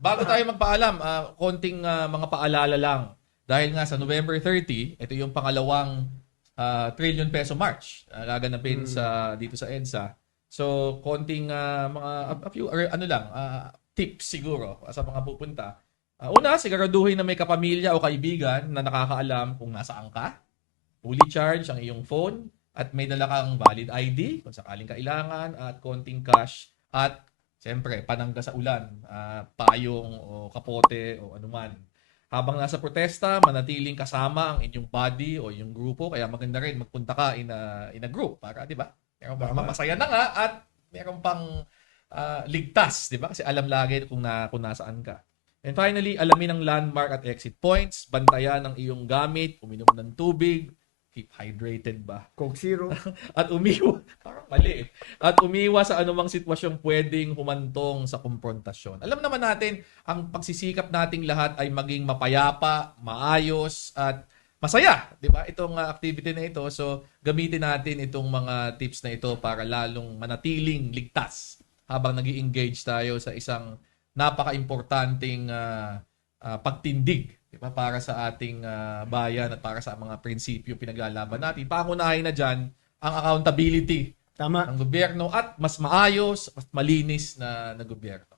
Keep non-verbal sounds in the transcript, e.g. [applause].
Bago tayo magpaalam, ah, konting ah, mga paalala lang. Dahil nga sa November 30, ito yung pangalawang ah, trillion peso march uh, gaganapin sa dito sa EDSA. So, konting ah, mga a, a few or ano lang, ah, tips siguro sa mga pupunta. Ah, una, siguraduhin na may kapamilya o kaibigan na nakakaalam kung nasaan ka. Fully charge ang iyong phone at may dala kang valid ID kung sakaling kailangan at konting cash at siyempre panangga sa ulan, ah, payong o kapote o anuman. Habang nasa protesta, manatiling kasama ang inyong body o yung grupo kaya maganda rin magpunta ka in a, in a group para 'di ba? Meron pang masaya na nga at meron pang ah, ligtas, 'di ba? Kasi alam lagi kung na kung nasaan ka. And finally, alamin ang landmark at exit points, bantayan ang iyong gamit, uminom ng tubig, keep hydrated ba? Coke Zero. [laughs] At umiwas, parang mali eh. At umiwas sa anumang sitwasyong pwedeng humantong sa konfrontasyon. Alam naman natin, ang pagsisikap nating lahat ay maging mapayapa, maayos, at masaya, 'di ba? Itong uh, activity na ito. So, gamitin natin itong mga tips na ito para lalong manatiling ligtas habang nag engage tayo sa isang napaka-importanting ah, ah, pagtindig, 'di ba? Para sa ating ah, bayan at para sa mga prinsipyo pinaglalaban natin. Pangunahin na diyan ang accountability Tama. ng gobyerno at mas maayos, mas malinis na, na gobyerno.